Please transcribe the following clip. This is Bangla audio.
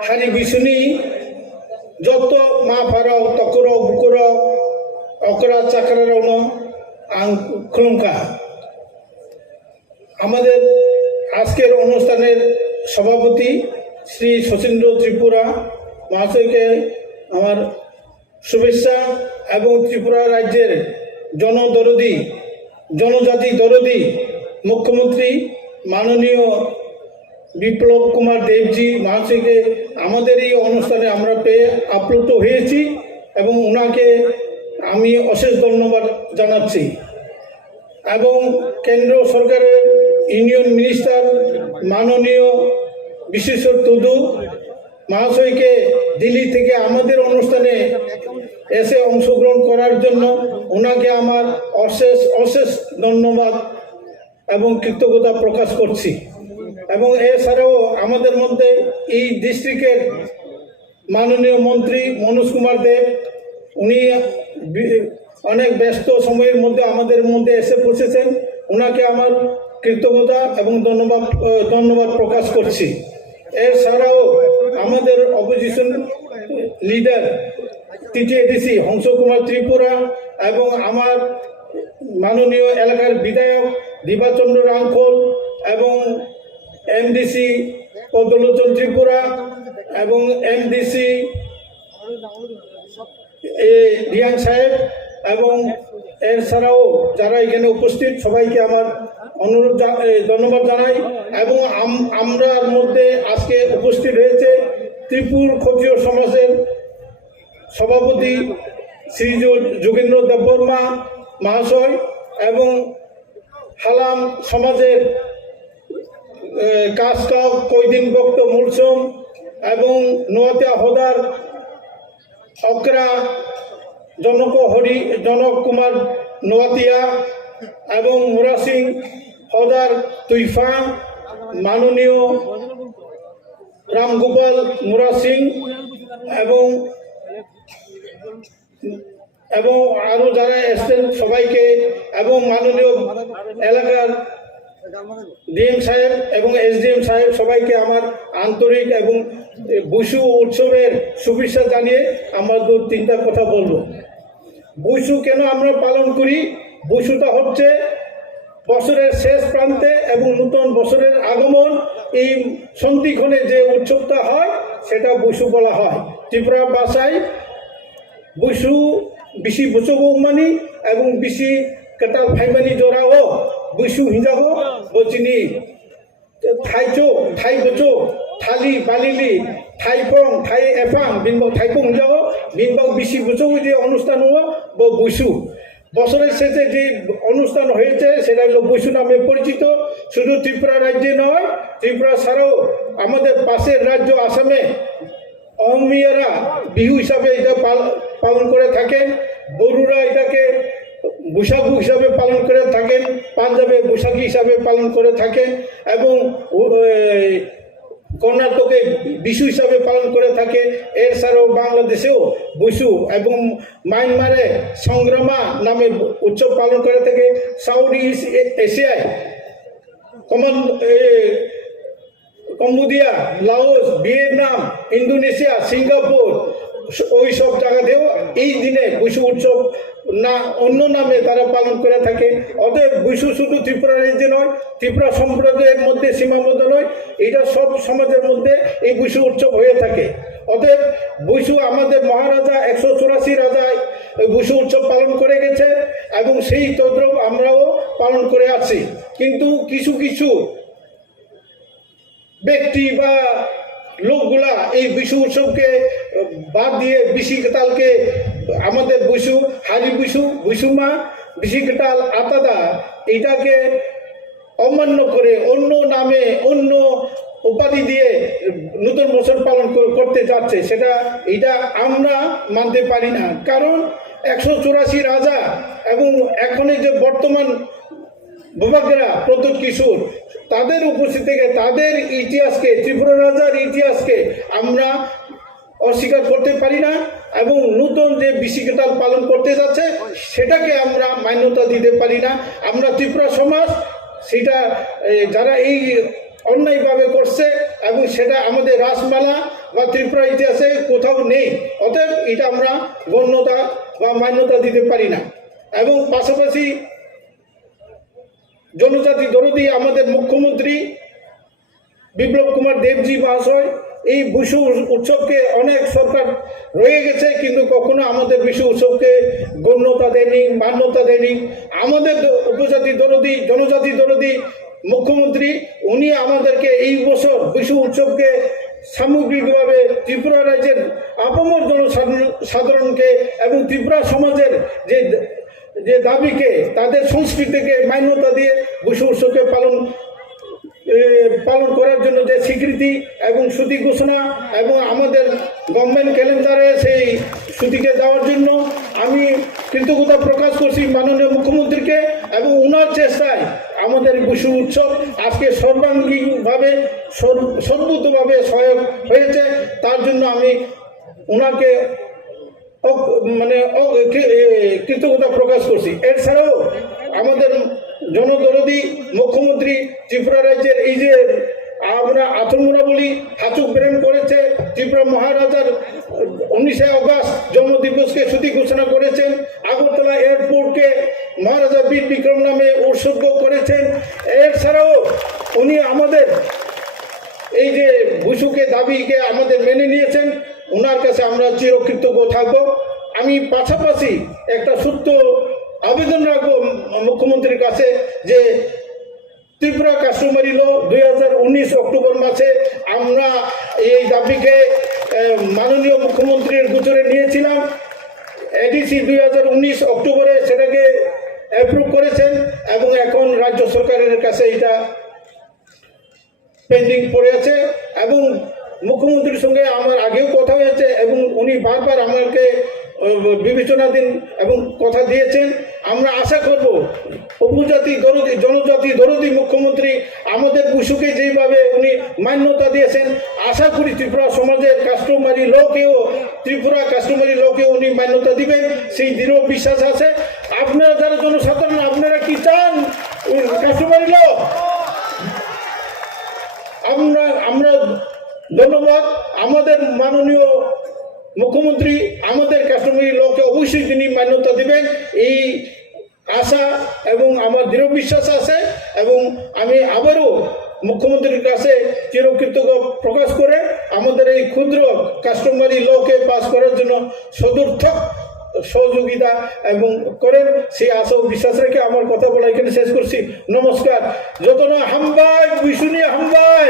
hari bisuni joto ma farau takuro bukuro okra chakra rauno ang khulumka আমাদের আজকের অনুষ্ঠানের সভাপতি শ্রী শচীন্দ্র ত্রিপুরা মহাশয়কে আমার শুভেচ্ছা এবং ত্রিপুরা রাজ্যের জনদরদি জনজাতি দরদি মুখ্যমন্ত্রী মাননীয় বিপ্লব কুমার দেবজি মহাশয়কে আমাদের এই অনুষ্ঠানে আমরা পেয়ে আপ্লুত হয়েছি এবং ওনাকে আমি অশেষ ধন্যবাদ জানাচ্ছি এবং কেন্দ্র সরকারের ইউনিয়ন মিনিস্টার মাননীয় বিশেশ্বর তুদু মহাশয়কে দিল্লি থেকে আমাদের অনুষ্ঠানে এসে অংশগ্রহণ করার জন্য ওনাকে আমার অশেষ অশেষ ধন্যবাদ এবং কৃতজ্ঞতা প্রকাশ করছি এবং এছাড়াও আমাদের মধ্যে এই ডিস্ট্রিক্টের মাননীয় মন্ত্রী মনোজ কুমার দেব উনি অনেক ব্যস্ত সময়ের মধ্যে আমাদের মধ্যে এসে পৌঁছেছেন ওনাকে আমার কৃতজ্ঞতা এবং ধন্যবাদ প্রকাশ করছি এছাড়াও আমাদের opposition leader TTADC Hansa Kumar Tripura এবং আমার মাননীয় এলাকার বিধায়ক দিবাচন্দ্র রাংখোল এবং এমডিসি পদ্মলোচন ত্রিপুরা এবং এমডিসি রিয়াং সাহেব এবং এছাড়াও যারা এখানে উপস্থিত সবাইকে আমার অনুরোধ ধন্যবাদ জানাই এবং আমরার মধ্যে আজকে উপস্থিত হয়েছে ত্রিপুর ক্ষত্রিয় সমাজের সভাপতি শ্রী যোগেন্দ্র দেববর্মা মহাশয় এবং হালাম সমাজের কাজটক কৈদিন ভক্ত মূলসম এবং নোয়াতিয়া হদার অকরা জনক কুমার নোয়াতিয়া এবং মুরা সিং হদার তুইফা মাননীয় রামগোপাল মুরা সিং এবং আরও যারা এসছেন সবাইকে এবং মাননীয় এলাকার ডিএম সাহেব এবং এসডিএম সাহেব সবাইকে আমার আন্তরিক এবং বসু উৎসবের শুভেচ্ছা জানিয়ে আমার তিনটা কথা বলবো বসু কেন আমরা পালন করি বসুটা হচ্ছে বছরের শেষ প্রান্তে এবং নতুন বছরের আগমন এই সন্ধিক্ষণে যে উৎসবটা হয় সেটা বসু বলা হয় ত্রিপুরা ভাষায় বসু বিশি বসুগৌমানি এবং বিশি কেটাল ভাইমানি জোড়াও বসু হিজাব বচিনি থাইচো থাই বচো থালি বালিলি থাইপং থাই এফাং বিনবাগ থাইপং হিজাব বিনবাগ বিশি বছর যে অনুষ্ঠান হওয়া বসু বছরের শেষে যে অনুষ্ঠান হয়েছে সেটা হলো বসু নামে পরিচিত শুধু ত্রিপুরা রাজ্যে নয় ত্রিপুরা ছাড়াও আমাদের পাশের রাজ্য আসামে অহমিয়ারা বিহু হিসাবে এটা পালন করে থাকেন বড়ুরা এটাকে বৈশাখু হিসাবে পালন করে থাকেন পাঞ্জাবে বৈশাখী হিসাবে পালন করে থাকেন এবং কর্ণাটকে বিশু হিসাবে পালন করে থাকে এছাড়াও বাংলাদেশেও বসু এবং মায়ানমারে সংগ্রামা নামে উৎসব পালন করে থাকে সাউথ ইস্ট এশিয়ায় Cambodia Laos Vietnam Indonesia Singapore ওই সব জায়গাতেও এই দিনে বসু উৎসব না অন্য নামে তারা পালন করে থাকে অতএব বসু শুধু ত্রিপুরা রাজ্যে নয় ত্রিপুরা সম্প্রদায়ের মধ্যে সীমাবদ্ধ নয় এটা সব সমাজের মধ্যে এই বসু উৎসব হয়ে থাকে অতএব বসু আমাদের মহারাজা 184 রাজা বসু উৎসব পালন করে গেছে এবং সেই তদ্রুপ আমরাও পালন করে আছি কিন্তু কিছু কিছু ব্যক্তি বা লোকগুলা এই বিশু উৎসবকে বাদ দিয়ে বিশি কেতালকে আমাদের বসু হারি বসু বসুমা বিশি কেতাল আতাদা এটাকে অমান্য করে অন্য নামে অন্য উপাধি দিয়ে নতুন বছর পালন করতে যাচ্ছে সেটা এটা আমরা মানতে পারি না কারণ 184 রাজা এবং এখনই যে বর্তমান ভূভাগেরা প্রদ্যোৎ কিশোর তাদের উপস্থিত থেকে তাদের ইতিহাসকে ত্রিপুরা রাজার ইতিহাসকে আমরা অস্বীকার করতে পারি না এবং নতুন যে বিশি কেতাল পালন করতে যাচ্ছে সেটাকে আমরা মান্যতা দিতে পারি না আমরা ত্রিপুরা সমাজ সেটা যারা এই অন্যায়ভাবে করছে এবং সেটা আমাদের রাসমেলা বা ত্রিপুরা ইতিহাসে কোথাও নেই। অতএব এটা আমরা গণ্যতা বা মান্যতা দিতে পারি না। এবং পাশাপাশি জনজাতি দরদি আমাদের মুখ্যমন্ত্রী বিপ্লব কুমার দেবজি মহাশয় এই বিশু উৎসবকে অনেক সরকার রয়ে গেছে, কিন্তু কখনো আমাদের বিশু উৎসবকে গণ্যতা দেয়নি, মান্যতা দেয়নি। আমাদের উপজাতি দরদি, জনজাতি দরদি মুখ্যমন্ত্রী উনি আমাদেরকে এই বছর বিশু উৎসবকে সামগ্রিকভাবে ত্রিপুরা রাজ্যের আপামর জনসাধারণকে এবং ত্রিপুরা সমাজের যে দাবিকে, তাদের সংস্কৃতিকে মান্যতা দিয়ে বিশু উৎসবকে পালন করার জন্য যে স্বীকৃতি এবং ছুটি ঘোষণা এবং আমাদের গভর্নমেন্ট ক্যালেন্ডারে সেই ছুটিকে দেওয়ার জন্য আমি কৃতজ্ঞতা প্রকাশ করছি মাননীয় মুখ্যমন্ত্রীকে। এবং ওনার চেষ্টায় আমাদের বিশু উৎসব আজকে সর্বাঙ্গীনভাবে সর্বোতভাবে সহায়ক হয়েছে। তার জন্য আমি ওনাকে কৃতজ্ঞতা প্রকাশ করছি। এছাড়াও আমাদের জনদরদি মুখ্যমন্ত্রী ত্রিপুরা রাজ্যের এই যে আমরা আথমুরা বলি হাঁচুক প্রেম করেছে, ত্রিপুরা মহারাজার 19শে অগস্ট জন্মদিবসকে ছুটি ঘোষণা করেছেন, আগরতলা এয়ারপোর্টকে মহারাজা বীর বিক্রম নামে উৎসর্গ করেছেন। এছাড়াও উনি আমাদের এই যে বিশুকে দাবিকে আমাদের মেনে নিয়েছেন, ওনার কাছে আমরা চিরকৃতজ্ঞ থাকব। আমি পাশাপাশি একটা সত্য আবেদন রাখবো মুখ্যমন্ত্রীর কাছে যে ত্রিপুরা কাস্টমারি ল 2019 অক্টোবর মাসে আমরা এই দাবিকে মাননীয় মুখ্যমন্ত্রীর গোচরে নিয়েছিলাম। এডিসি 2019 অক্টোবরে সেটাকে অ্যাপ্রুভ করেছেন এবং এখন রাজ্য সরকারের কাছে এটা পেন্ডিং পড়ে আছে। এবং মুখ্যমন্ত্রীর সঙ্গে আমার আগেও কথা হয়েছে এবং উনি বারবার আমাকে বিবেচনাধীন এবং কথা দিয়েছেন। আমরা আশা করব উপজাতি দরদি, জনজাতি দরদি মুখ্যমন্ত্রী আমাদের বিশুকে যেভাবে উনি মান্যতা দিয়েছেন, আশা করি ত্রিপুরা সমাজের কাস্টমারি লকেও, ত্রিপুরা কাস্টমারি লকেও উনি মান্যতা দিবেন, সেই দৃঢ় বিশ্বাস আছে। আপনারা যারা জনসাধারণ, আপনারা কি চান কাস্টমারি ল? আমরা ধন্যবাদ। আমাদের মাননীয় মুখ্যমন্ত্রী আমাদের কাস্টমারি লকে অবশ্যই তিনি মান্যতা দিবেন, এই আশা এবং আমার দৃঢ় বিশ্বাস আছে। এবং আমি আবারও মুখ্যমন্ত্রীর কাছে চিরকৃতজ্ঞ প্রকাশ করে আমাদের এই ক্ষুদ্র কাস্টমারি লকে পাস করার জন্য সদর্থক সহযোগিতা এবং করেন, সেই আশা ও বিশ্বাস রেখে আমার কথা বলা এখানে শেষ করছি। নমস্কার। যত না হামবাই বিশুনি হামবাই।